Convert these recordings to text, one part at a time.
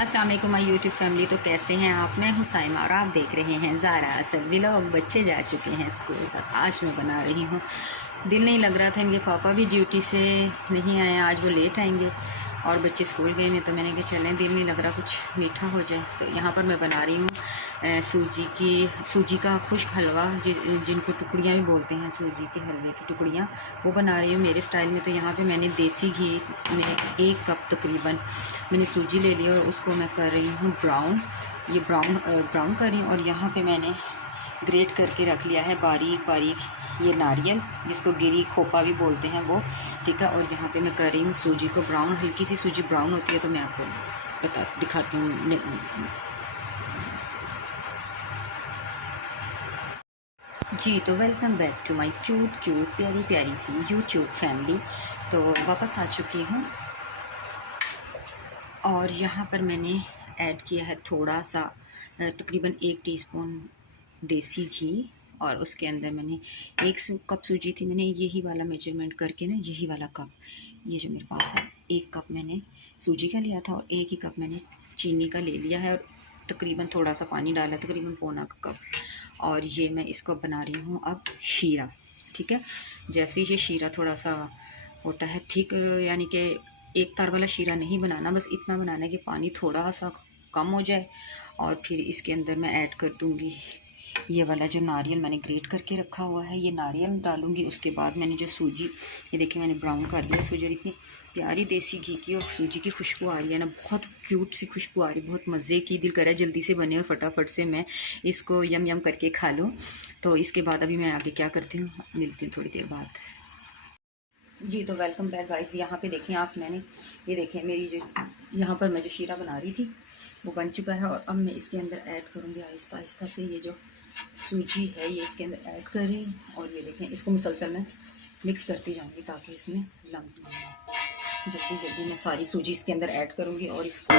अस्सलाम वालेकुम my YouTube family. तो कैसे हैं आप? मैं हूं साइमा और आप देख रहे हैं ज़ारा असद व्लॉग। बच्चे जा चुके हैं स्कूल तक, आज मैं बना रही हूं। दिल नहीं लग रहा था, इनके पापा भी ड्यूटी से नहीं आए, आज वो लेट आएंगे और बच्चे स्कूल गए में, तो मैंने कहा चलें, दिल नहीं लग रहा, कुछ मीठा हो जाए। तो यहाँ पर मैं बना रही हूँ सूजी का खुश्क हलवा, जिनको टुकड़ियाँ भी बोलते हैं, सूजी के हलवे की टुकड़ियाँ, वो बना रही हूँ मेरे स्टाइल में। तो यहाँ पे मैंने देसी घी में 1 कप तकरीबन मैंने सूजी ले लिया और उसको मैं कर रही हूँ ब्राउन। ये ब्राउन कर रही हूँ। और यहाँ पे मैंने ग्रेट करके रख लिया है बारीक बारीक ये नारियल, जिसको गिरी खोपा भी बोलते हैं वो, ठीक है। और यहाँ पे मैं कर रही हूँ सूजी को ब्राउन। हल्की सी सूजी ब्राउन होती है तो मैं आपको दिखाती हूँ। जी, तो welcome back to my cute प्यारी प्यारी सी यूट्यूब फैमिली। तो वापस आ चुकी हूँ और यहाँ पर मैंने ऐड किया है थोड़ा सा तकरीबन 1 टीस्पून देसी घी। और उसके अंदर मैंने 1 कप सूजी थी, मैंने यही वाला मेजरमेंट करके ना, यही वाला कप, ये जो मेरे पास है, 1 कप मैंने सूजी का लिया था और 1 ही कप मैंने चीनी का ले लिया है और तकरीबन थोड़ा सा पानी डाला, तकरीबन पौना कप। और ये मैं इसको बना रही हूँ अब शीरा, ठीक है। जैसे ये शीरा थोड़ा सा होता है थिक, यानी कि एक तार वाला शीरा नहीं बनाना, बस इतना बनाना है कि पानी थोड़ा सा कम हो जाए। और फिर इसके अंदर मैं ऐड कर दूँगी ये वाला जो नारियल मैंने ग्रेट करके रखा हुआ है, ये नारियल डालूँगी। उसके बाद मैंने जो सूजी, ये देखिए मैंने ब्राउन कर लिया सूजी, और इतनी प्यारी देसी घी की और सूजी की खुशबू आ रही है ना, बहुत क्यूट सी खुशबू आ रही है, बहुत मज़े की। दिल करे जल्दी से बने और फटाफट से मैं इसको यम करके खा लूँ। तो इसके बाद अभी मैं आगे क्या करती हूँ, मिलती हूँ थोड़ी देर बाद। जी, तो वेलकम बैक गाइस। यहाँ पे देखें आप, मैंने ये देखें मेरी जो यहाँ पर मैं जो शीरा बना रही थी वो बन चुका है। और अब मैं इसके अंदर ऐड करूँगी आहिस्ता आहिस्ता से ये जो सूजी है, ये इसके अंदर ऐड कर रही हूँ। और ये देखें, इसको मुसलसल मैं मिक्स करती जाऊँगी ताकि इसमें लम्स ना आए। जल्दी जल्दी मैं सारी सूजी इसके अंदर ऐड करूँगी और इसको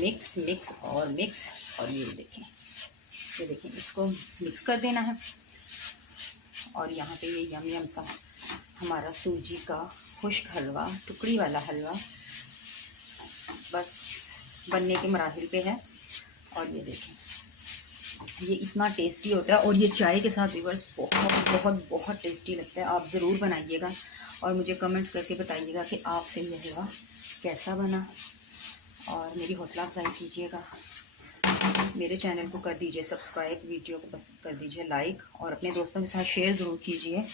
मिक्स मिक्स और मिक्स। और ये देखें इसको मिक्स कर देना है। और यहाँ पे ये यम सा हमारा सूजी का खुश्क हलवा, टुकड़ी वाला हलवा, बस बनने के मराहिल पे है। और ये देखें, ये इतना टेस्टी होता है और ये चाय के साथ व्यूअर्स बहुत बहुत बहुत टेस्टी लगता है। आप ज़रूर बनाइएगा और मुझे कमेंट्स करके बताइएगा कि आपसे ये हलवा कैसा बना। और मेरी हौसला अफजाई कीजिएगा, मेरे चैनल को कर दीजिए सब्सक्राइब, वीडियो को बस कर दीजिए लाइक और अपने दोस्तों के साथ शेयर ज़रूर कीजिए।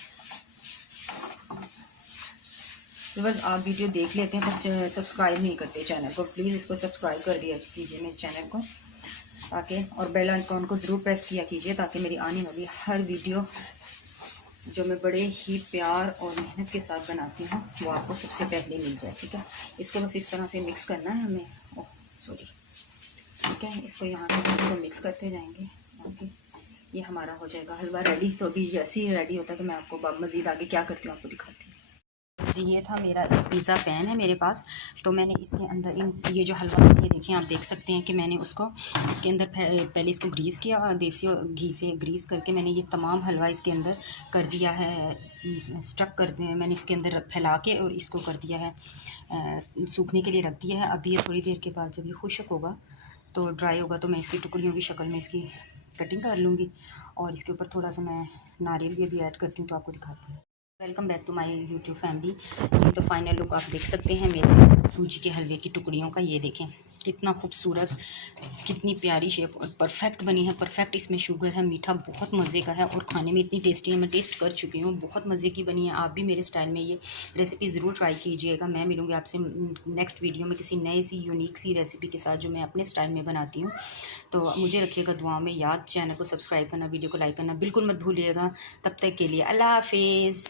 बस आप वीडियो देख लेते हैं पर सब्सक्राइब नहीं करते चैनल को, प्लीज़ इसको सब्सक्राइब कर दिया कीजिए मेरे चैनल को, ताकि और बेल आइकन को ज़रूर प्रेस किया कीजिए ताकि मेरी आने वाली हर वीडियो जो मैं बड़े ही प्यार और मेहनत के साथ बनाती हूँ वो आपको सबसे पहले मिल जाए, ठीक है। इसको बस इस तरह से मिक्स करना है हमें, ठीक है। इसको यहाँ पे इसको मिक्स करते जाएंगे। ओके, ये हमारा हो जाएगा हलवा रेडी। तो अभी जैसे ही रेडी होता है तो मैं आपको मज़ीद आगे क्या करती हूँ आपको दिखाती हूँ। जी, ये था मेरा पिज़्ज़ा पैन है मेरे पास। तो मैंने इसके अंदर ये जो हलवा, ये देखिए आप देख सकते हैं कि मैंने उसको इसके अंदर पहले इसको ग्रीस किया, देसी घी से ग्रीस करके मैंने ये तमाम हलवा इसके अंदर कर दिया है, स्टक कर दिया मैंने इसके अंदर फैला के, और इसको कर दिया है सूखने के लिए रख दिया है। अभी ये थोड़ी देर के बाद जब ये खुश्क होगा तो ड्राई होगा तो मैं इसकी टुकड़ियों की शक्ल में इसकी कटिंग कर लूँगी और इसके ऊपर थोड़ा सा मैं नारियल भी अभी ऐड करती हूँ तो आपको दिखाती हूँ। Welcome back to my YouTube family. जी, तो फाइनल लुक आप देख सकते हैं मेरे सूजी के हलवे की टुकड़ियों का। ये देखें कितना खूबसूरत, कितनी प्यारी शेप और परफेक्ट बनी है, परफेक्ट। इसमें शुगर है, मीठा बहुत मज़े का है और खाने में इतनी टेस्टी है, मैं टेस्ट कर चुकी हूँ, बहुत मज़े की बनी है। आप भी मेरे स्टाइल में ये रेसिपी ज़रूर ट्राई कीजिएगा। मैं मिलूँगी आपसे नेक्स्ट वीडियो में किसी नई सी यूनिक सी रेसिपी के साथ जो मैं अपने स्टाइल में बनाती हूँ। तो मुझे रखिएगा दुआ में याद, चैनल को सब्सक्राइब करना, वीडियो को लाइक करना बिल्कुल मत भूलिएगा। तब तक के लिए अल्लाह हाफिज़।